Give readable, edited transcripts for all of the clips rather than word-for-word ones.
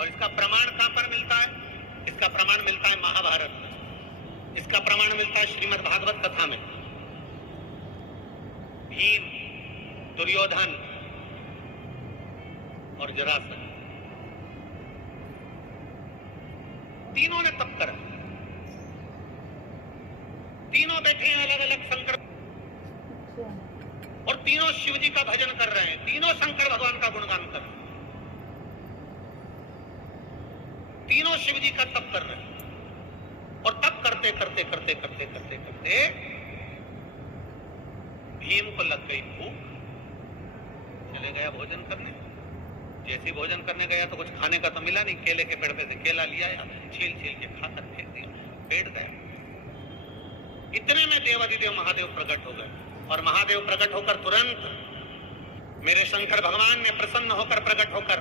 और इसका प्रमाण कहां पर मिलता है? इसका प्रमाण मिलता है महाभारत में, इसका प्रमाण मिलता है श्रीमद् भागवत कथा में। भीम, दुर्योधन और जरासंध तीनों ने तप करा, तीनों बैठे हैं अलग अलग शंकर, और तीनों शिव जी का भजन कर रहे हैं, तीनों शंकर भगवान का गुणगान कर रहे हैं, तीनों शिव जी का तप कर रहे हैं। और तप करते करते करते करते करते करते भीम को लग गई भूख, चले गया भोजन करने। जैसे भोजन करने गया तो कुछ खाने का तो मिला नहीं, केले के पेड़ पे से केला लिया या छील छील के खाकर फेंक दिया, पेट गया। इतने में देवाधिदेव महादेव प्रकट हो गए, और महादेव प्रकट होकर तुरंत मेरे शंकर भगवान ने प्रसन्न होकर प्रकट होकर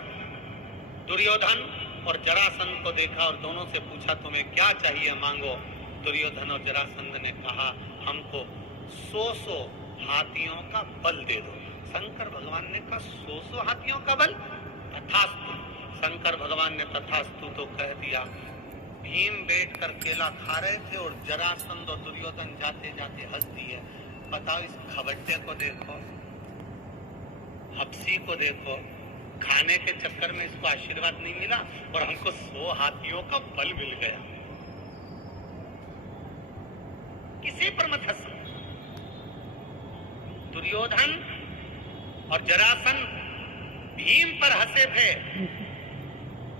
दुर्योधन और जरासंध को देखा और दोनों से पूछा तुम्हें क्या चाहिए मांगो। दुर्योधन और जरासंध ने कहा हमको 100 हाथियों का बल दे दो। शंकर भगवान ने कहा 100 हाथियों का बल? तथास्तु। शंकर भगवान ने तथास्तु तो कह दिया। भीम बैठकर केला खा रहे थे और जरासंध और दुर्योधन जाते जाते हंस दिए। बताओ, इस खबट्टे को देखो, हपसी को देखो, खाने के चक्कर में इसको आशीर्वाद नहीं मिला और हमको 100 हाथियों का बल मिल गया। किसी पर मत हंसो। दुर्योधन और जरासंध भीम पर हंसे थे,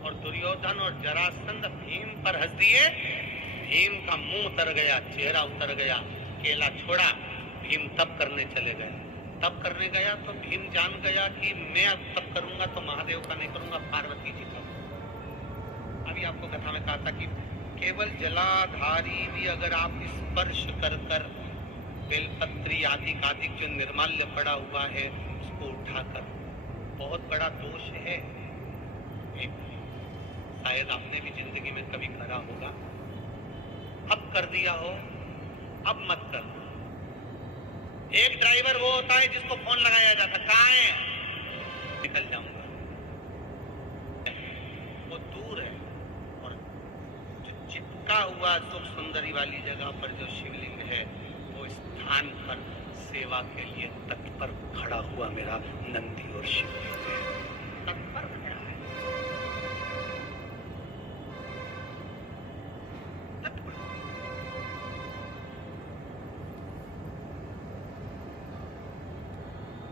और दुर्योधन और जरासंध भीम पर हंस दिए। भीम का मुंह उतर गया, चेहरा उतर गया, केला छोड़ा, भीम तप करने चले गए। तप करने गया तो भीम जान गया कि मैं अब तप करूंगा तो महादेव का नहीं करूंगा, पार्वती जी का। अभी आपको कथा में कहा था कि केवल जलाधारी भी अगर आप स्पर्श कर कर बेलपत्री आदि जो निर्माल्य पड़ा हुआ है उसको उठाकर, बहुत बड़ा दोष है। शायद आपने भी जिंदगी में कभी करा होगा, अब कर दिया हो, अब मत कर। एक ड्राइवर वो होता है जिसको फोन लगाया जाता, कहाँ है, निकल जाऊंगा, वो दूर है। और जो चिपका हुआ सुख सुंदरी वाली जगह पर जो शिवलिंग है, वो स्थान पर सेवा के लिए तत्पर खड़ा हुआ मेरा नंदी और शिवलिंग है। तत्पर क्या है? तत्पर।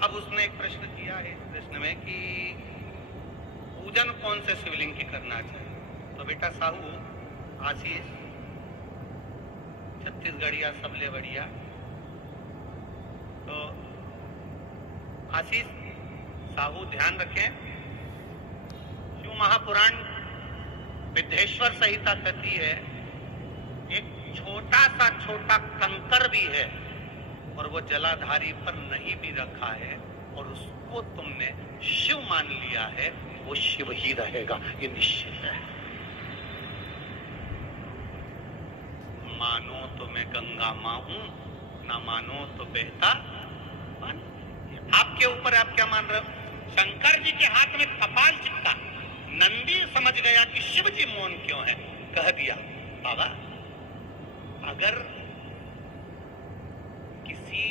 अब उसने एक प्रश्न किया है इस प्रश्न में कि पूजन कौन से शिवलिंग की करना चाहिए। तो बेटा साहू, आशीष, छत्तीसगढ़िया सबले बढ़िया, तो आशीष साहू ध्यान रखें, शिव महापुराण विद्येश्वर संहिता कहती है एक छोटा कंकर भी है और वो जलाधारी पर नहीं भी रखा है और उसको तुमने शिव मान लिया है, वो शिव ही रहेगा, ये निश्चित है। मानो तो मैं गंगा मां हूं, ना मानो तो बहता पानी। आपके ऊपर आप क्या मान रहे हो? शंकर जी के हाथ में कपाल चिपका, नंदी समझ गया कि शिव जी मौन क्यों है, कह दिया बाबा अगर किसी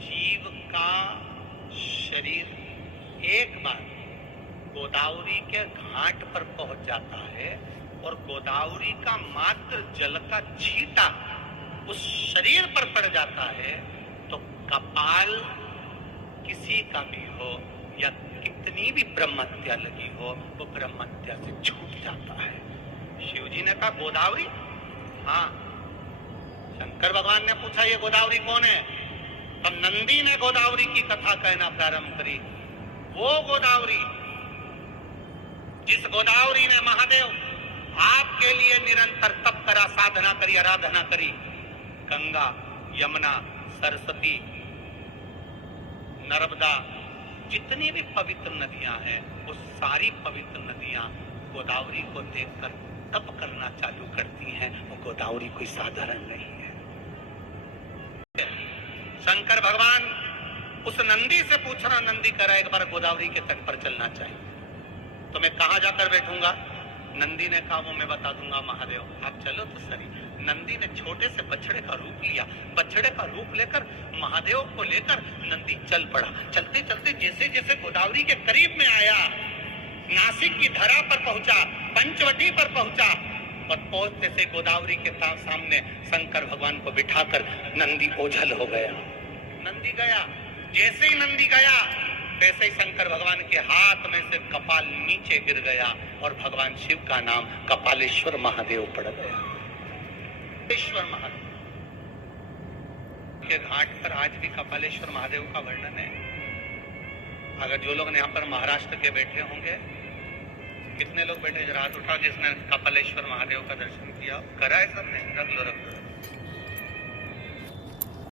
जीव का शरीर एक बार गोदावरी के घाट पर पहुंच जाता है और गोदावरी का मात्र जल का छींटा उस शरीर पर पड़ जाता है, तो कपाल किसी का भी हो या कितनी भी ब्रह्महत्या लगी हो, वो ब्रह्महत्या से छूट जाता है। शिव जी ने कहा गोदावरी? हाँ। शंकर भगवान ने पूछा ये गोदावरी कौन है? तब नंदी ने गोदावरी की कथा कहना प्रारंभ करी। वो गोदावरी जिस गोदावरी ने महादेव आपके लिए निरंतर तप करा, साधना करी, आराधना करी, गंगा, यमुना, सरस्वती, नर्मदा, जितनी भी पवित्र नदियां हैं, वो सारी पवित्र नदियां गोदावरी को देखकर तप करना चालू करती हैं। वो गोदावरी कोई साधारण नहीं है। शंकर भगवान उस नंदी से पूछ रहा, नंदी कह रहा एक बार गोदावरी के तट पर चलना चाहिए, तो मैं कहां जाकर बैठूंगा? नंदी ने कहा वो मैं बता दूंगा महादेव, आप चलो तो सही। नंदी ने छोटे से बछड़े का रूप लिया, बछड़े का रूप लेकर महादेव को लेकर नंदी चल पड़ा। चलते चलते जैसे जैसे गोदावरी के करीब में आया, नासिक की धरा पर पहुंचा, पंचवटी पर पहुंचा, और पहुंचते से गोदावरी के सामने शंकर भगवान को बिठाकर नंदी ओझल हो गया। नंदी गया, जैसे ही नंदी गया वैसे ही शंकर भगवान के हाथ में से कपाल नीचे गिर गया और भगवान शिव का नाम कपालेश्वर महादेव पड़ गया। कपालेश्वर महादेव के घाट पर आज भी कपालेश्वर महादेव का वर्णन है। अगर जो लोग यहाँ पर महाराष्ट्र के बैठे होंगे, कितने लोग बैठे, जरा हाथ उठाओ जिसने कपालेश्वर महादेव का दर्शन किया। करा है सबने? रख लो रख लो।